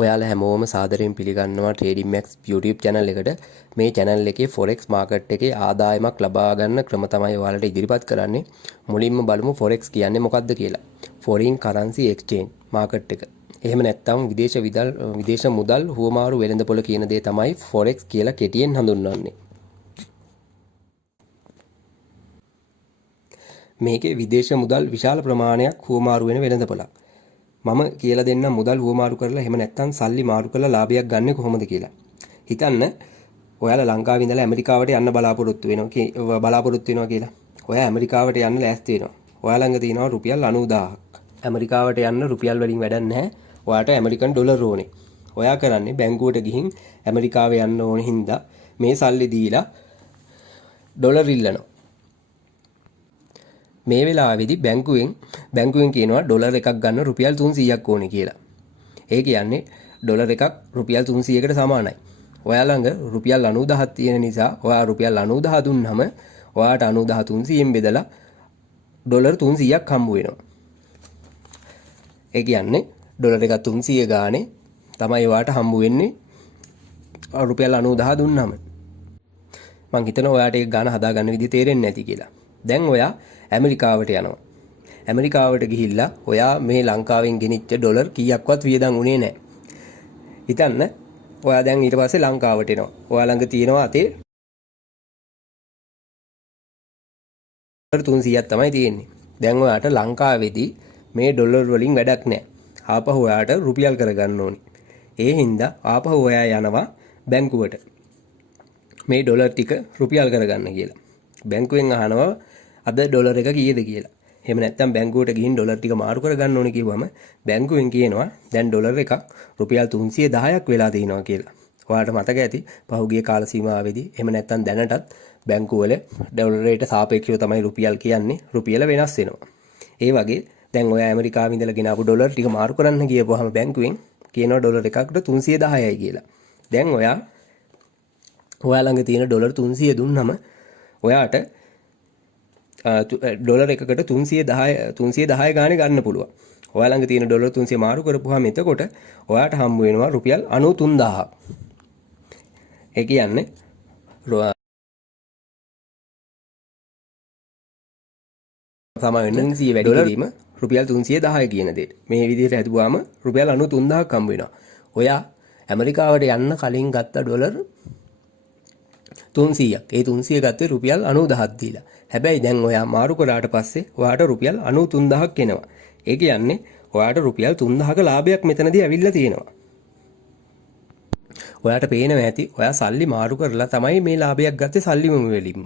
ඔයාලා හැමෝම සාදරයෙන් පිළිගන්නවා Trading Max YouTube channel එකට. මේ channel එකේ forex market එකේ ආදායමක් ලබා ගන්න ක්‍රම තමයි ඔයාලට ඉදිරිපත් කරන්නේ. මුලින්ම බලමු forex කියන්නේ මොකක්ද කියලා. Foreign currency exchange market එක. එහෙම නැත්නම් විදේශ මුදල් හුවමාරු වෙළඳපොළ කියන දේ තමයි forex කියලා කෙටියෙන් හඳුන්වන්නේ. මේකේ විදේශ මුදල් විශාල ප්‍රමාණයක් හුවමාරු වෙන වෙළඳපොළක්. මම කියලා දෙන්නම් මුදල් හුවමාරු කරලා එහෙම නැත්නම් සල්ලි මාරු කරලා ලාභයක් ගන්න කොහොමද කියලා. හිතන්න ඔයාලා ලංකාවේ ඉඳලා ඇමරිකාවට යන්න බලාපොරොත්තු වෙනවා කියලා. ඔයා ඇමරිකාවට යන්න ලෑස්ති වෙනවා. ඔයා ළඟ තියෙනවා රුපියල් 90000ක්. ඇමරිකාවට යන්න රුපියල් වලින් වැඩක් නැහැ. ඔයාට ඇමරිකන් ඩොලර් ඕනේ. ඔයා කරන්නේ බැංකුවට ගිහින් ඇමරිකාවේ යන්න ඕනේ හින්දා මේ සල්ලි දීලා ඩොලර් ඉල්ලනවා. මේ වෙලාවේදී බැංකුවෙන් කියනවා ඩොලර් එකක් ගන්න රුපියල් 300ක් ඕනේ කියලා. ඒ කියන්නේ ඩොලර් එකක් රුපියල් 300කට සමානයි. ඔයා ළඟ රුපියල් 90000ක් තියෙන නිසා ඔයා රුපියල් 90000 දුන්නම ඔයාට 90300ෙන් බෙදලා ඩොලර් 300ක් හම්බ වෙනවා. ඒ කියන්නේ ඩොලර් එකක් 300 ගානේ තමයි ඔයාට හම්බ වෙන්නේ රුපියල් 90000 දුන්නම. මං හිතනවා ඔයාට ඒක ගාන හදාගන්න විදිහ තේරෙන්නේ නැති කියලා. දැන් ඔයා ඇමරිකාවට යනවා. ඇමරිකාවට ගිහිල්ලා ඔයා මේ ලංකාවෙන් ගෙනිච්ච ඩොලර් කීයක්වත් වියදම් උනේ නැහැ. හිතන්න ඔයා දැන් ඊට පස්සේ ලංකාවට එනවා. ඔයා ළඟ තියෙනවා අතේ ඩොලර් 300ක් තමයි තියෙන්නේ. දැන් ඔයාට ලංකාවේදී මේ ඩොලර් වලින් වැඩක් නැහැ. ආපහු ඔයාට රුපියල් කරගන්න ඕනි. ඒ හින්දා ආපහු ඔයා යනවා බැංකුවට. මේ ඩොලර් ටික රුපියල් කරගන්න කියලා. බැංකුවෙන් අහනවා අද ඩොලර් එක කීයද කියලා. එහෙම නැත්නම් බැංකුවට ගිහින් ඩොලර් ටික මාරු කරගන්න ඕනේ කිව්වම බැංකුවෙන් කියනවා දැන් ඩොලර් එකක් රුපියල් 310ක් වෙලා තියෙනවා කියලා. ඔයාලට මතක ඇති පහුගිය කාල සීමාවෙදී එහෙම නැත්නම් දැනටත් බැංකුවල ඩොලරයට සාපේක්ෂව තමයි රුපියල් කියන්නේ. රුපියල වෙනස් වෙනවා. ඒ වගේ දැන් ඔයා ඇමරිකාවේ ඉඳලා ගෙනාවු ඩොලර් ටික මාරු කරන්න ගියපුවාම බැංකුවෙන් කියනවා ඩොලර් එකකට 310යි කියලා. දැන් ඔයා ළඟ තියෙන ඩොලර් 300 දුන්නම ඔයාට ඩොලර් එකකට 310 ගානේ ගන්න පුළුවන්. ඔයා ළඟ තියෙන ඩොලර් 300 මාරු කරපුවාම එතකොට ඔයාට හම්බ වෙනවා රුපියල් 93000ක්. ඒ කියන්නේ තමයි 300 වැඩි කිරීම රුපියල් 310 කියන දෙයට. මේ විදිහට හදුවාම රුපියල් 93000ක් හම්බ වෙනවා. ඔයා ඇමරිකාවට යන්න කලින් ගත්ත ඩොලර් 300ක්. ඒ 300 ගත්තේ රුපියල් 90000ක් දීලා. හැබැයි දැන් ඔයා මාරු කරාට පස්සේ ඔයාට රුපියල් 93000ක් එනවා. ඒ කියන්නේ ඔයාට රුපියල් 3000ක ලාභයක් මෙතනදී ඇවිල්ලා තියෙනවා. ඔයාට පේනවා ඇති ඔයා සල්ලි මාරු කරලා තමයි මේ ලාභයක් ගත්තේ සල්ලිම වලින්ම.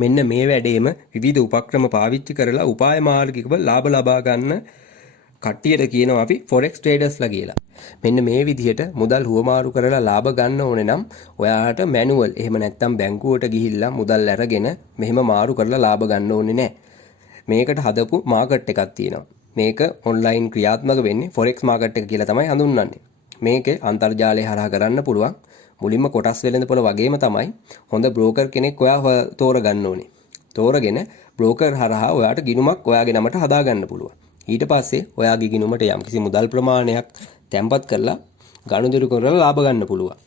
මෙන්න මේ වැඩේම විවිධ උපක්‍රම පාවිච්චි කරලා උපාය මාර්ගිකව ලාභ ලබා ගන්න කට්ටියට කියනවා අපි forex tradersලා කියලා. මෙන්න මේ විදිහට මුදල් හුවමාරු කරලා ලාභ ගන්න ඕනේ නම් ඔයාට මැනුවල් එහෙම නැත්නම් බැංකුවට ගිහිල්ලා මුදල් අරගෙන මෙහෙම මාරු කරලා ලාභ ගන්න ඕනේ නැහැ. මේකට හදපු මාකට් එකක් තියෙනවා. මේක ඔන්ලයින් ක්‍රියාත්මක වෙන්නේ forex market එක කියලා තමයි හඳුන්වන්නේ. මේකේ අන්තර්ජාලය හරහා කරන්න පුළුවන්. මුලින්ම කොටස් වෙළඳපොළ වගේම තමයි හොඳ බ්‍රෝකර් කෙනෙක් ඔයා තෝරගන්න ඕනේ. තෝරගෙන බ්‍රෝකර් හරහා ඔයාට ගිණුමක් ඔයාගේ නමට හදා ගන්න පුළුවන්. ඊට පස්සේ ඔයාගේ ගිණුමට යම්කිසි මුදල් ප්‍රමාණයක් තැන්පත් කරලා ගනුදෙනු කරලා ලාභ ගන්න පුළුවන්.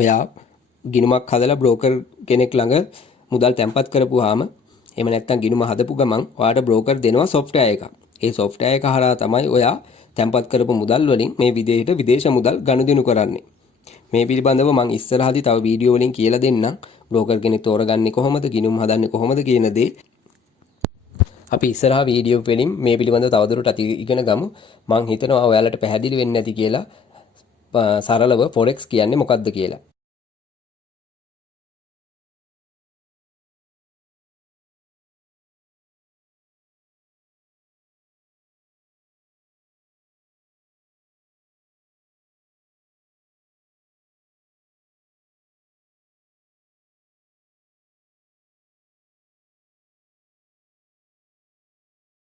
ඔයා ගිණුමක් හදලා බ්‍රෝකර් කෙනෙක් ළඟ මුදල් තැන්පත් කරපුවාම එහෙම නැත්නම් ගිණුම හදපු ගමන් ඔයාට බ්‍රෝකර් දෙනවා software එකක්. ඒ software එක හරහා තමයි ඔයා තැන්පත් කරපු මුදල් වලින් මේ විදේශ මුදල් ගනුදෙනු කරන්නේ. මේ පිළිබඳව මම ඉස්සරහදී තව වීඩියෝ වලින් කියලා දෙන්නම්. බ්‍රෝකර් කෙනෙක් තෝරගන්නේ කොහොමද, ගිණුම් හදන්නේ කොහොමද කියන දේ. අපි ඉස්සරහා වීඩියෝ වලින් මේ පිළිබඳව තවදුරටත් ඉගෙන ගමු. මම හිතනවා ඔයාලට පැහැදිලි වෙන්නේ නැති කියලා සරලව forex කියන්නේ මොකක්ද කියලා.